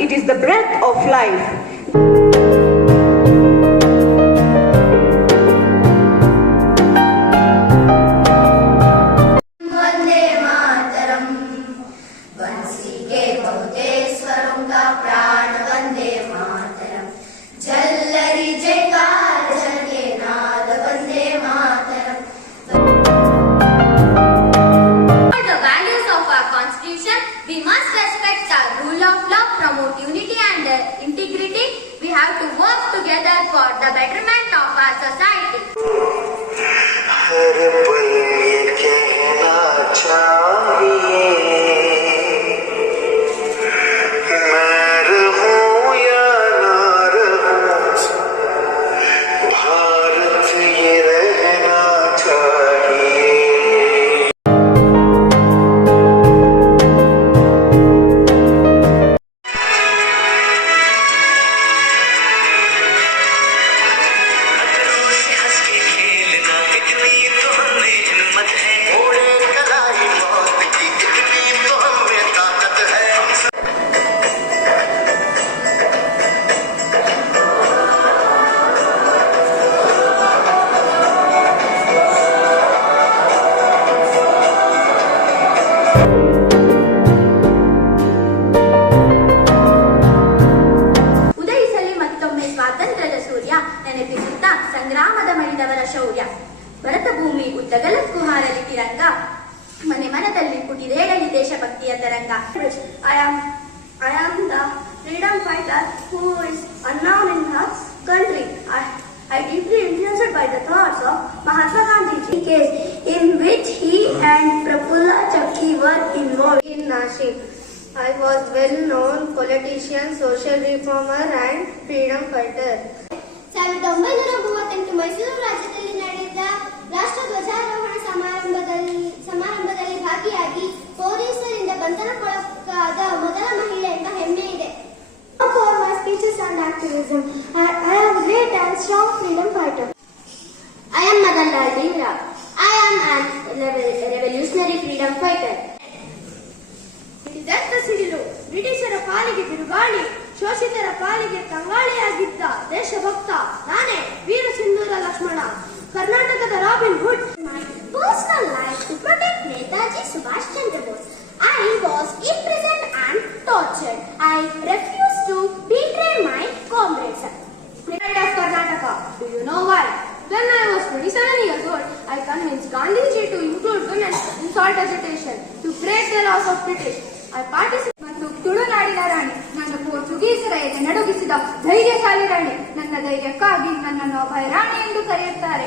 It is the breath of life. We must respect the rule of law, promote unity and integrity. We have to work together for the betterment of our society. हर पल ये कहना चाहिए, मैं रहूं या ना रहूं, भारत ये रहना चाहिए. ಉದಯಿಸಲಿ ಮತ್ತೊಮ್ಮೆ ಸ್ವಾತಂತ್ರ್ಯದ ಸೂರ್ಯ, ನೆನಪಿಸುತ್ತಾ ಸಂಗ್ರಾಮದ ಮಡಿದವರ ಶೌರ್ಯ. ಭರತ ಭೂಮಿ ಉದ್ದಗಲಕ್ಕೂ ಹಾರಲಿ ತಿರಂಗ, ಮನೆ ಮನದಲ್ಲಿ ಪುಟಿದೇಳಲಿ ದೇಶಭಕ್ತಿಯ ತರಂಗ. I am the freedom fighter who is unknown in the country. I deeply influenced by the thoughts of Mahatma Gandhi case in which he and Prafulla Chakki were involved in Nashik. I was well-known politician, social reformer and freedom fighter. 1938 Mysuru ರಾಜ್ಯದಲ್ಲಿ ನಡೆದ ರಾಷ್ಟ್ರ ಧ್ವಜಾರೋಹಣ ಸಮಾರಂಭದಲ್ಲಿ ಭಾಗಿಯಾಗಿ ಪೊಲೀಸರಿಂದ ಬಂಧನಕ್ಕೊಳಗಾದ ಮೊದಲ ಮಹಿಳೆ ಎಂಬ ಹೆಮ್ಮೆ ಇದೆ. For my speeches and activism, I am great and strong freedom fighter. I am Madanlal Dhingra. I am a revolutionary freedom fighter. ಇದೆಂತ ಸಿಡಿಲು, ಬ್ರಿಟಿಷರ ಪಾಲಿಗೆ ಬಿರುಗಾಳಿ, ಶೋಷಿತರ ಪಾಲಿಗೆ ಕಂಗಾಳಿಯಾಗಿದ್ದ ದೇಶಭಕ್ತ ನಾನೇ, ವೀರ ಸಿಂಧೂರ ಲಕ್ಷ್ಮಣ, ಕರ್ನಾಟಕದ robin hood. My personal life to protect Netaji Subhash Chandra Bose. I was imprisoned and tortured. I refused to betray my comrades. Pride of Karnataka. Do you know why? When I was 27 years old, I convinced Gandhiji to include women in salt agitation to break the laws of British. I participated. ಮತ್ತು ತುಳುನಾಡಿನ ರಾಣಿ, ನನ್ನ ಪೋರ್ಚುಗೀಸರ ಎದೆ ನಡುಗಿಸಿದ ಧೈರ್ಯಶಾಲಿ ರಾಣಿ. ನನ್ನ ಧೈರ್ಯಕ್ಕಾಗಿ ನನ್ನನ್ನು ಅಭಯ ರಾಣಿ ಎಂದು ಕರೆಯುತ್ತಾರೆ.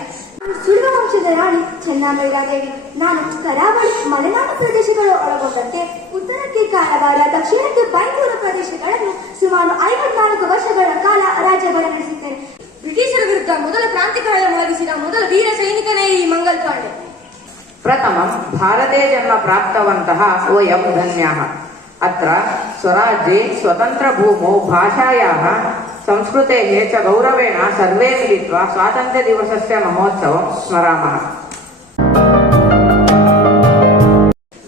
ಸುಳ್ಳು ವಂಶದ ರಾಣಿ ಚೆನ್ನಮೈರಾದೇವಿ. ನಾನು ಕರಾವಳಿ ಮಲೆನಾಡು ಪ್ರದೇಶಗಳು ಒಳಗೊಂಡಂತೆ ಉತ್ತರಕ್ಕೆ ಕಾರವಾರ, ದಕ್ಷಿಣಕ್ಕೆ ಬೈಂದೂರು ಪ್ರದೇಶಗಳನ್ನು ಸುಮಾರು 54 ವರ್ಷಗಳ ಕಾಲ ರಾಜ್ಯಭಾರ ನಡೆಸಿದ್ದೇನೆ. ಬ್ರಿಟಿಷರ ವಿರುದ್ಧ ಮೊದಲ ಕ್ರಾಂತಿಕಾರ್ಯ ಮೊಳಗಿಸಿದ ಮೊದಲ ವೀರ ಸೈನಿಕನೇ ಈ ಮಂಗಲ್ ಪಾಂಡೆ. ಪ್ರಥಮಂ ಭಾರತೆ ಜನ್ಮ ಪ್ರಾಪ್ತವಂತಃ ವಯಂ ಧನ್ಯಾಃ. ಅತ್ರ ಸ್ವರಾಜ್ಯೆ ಸ್ವತಂತ್ರ ಭೂಮೌ ಭಾಷಾಯಾಃ ಸಂಸ್ಕೃತೇಃ ಚ ಗೌರವೇಣ ಸರ್ವೇ ಮಿಲಿತ್ವಾ ಸ್ವಾತಂತ್ರ್ಯ ದಿವಸಸ್ಯ ಮಹೋತ್ಸವಂ ಸ್ಮರಾಮಃ.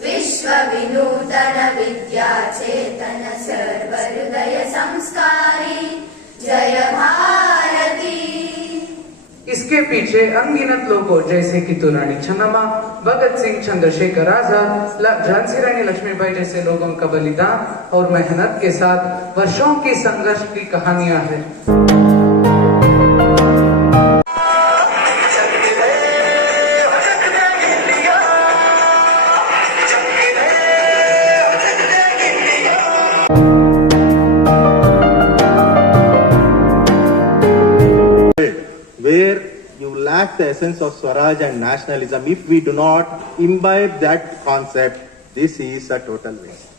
ವಿಶ್ವ ವಿನೂತನ ವಿದ್ಯಾ ಚೇತನ ಸರ್ವ ಹೃದಯ ಸಂಸ್ಕಾರಿ ಜಯ ಭಾರತಿ. इसके पीछे अनगिनत लोगों जैसे कि रानी छन्नमा, भगत सिंह, चंद्रशेखर आजाद, झांसी रानी लक्ष्मीबाई जैसे लोगों का बलिदान और मेहनत के साथ वर्षों की संघर्ष की कहानियां हैं. Where you lack the essence of Swaraj and nationalism, if we do not imbibe that concept, this is a total waste.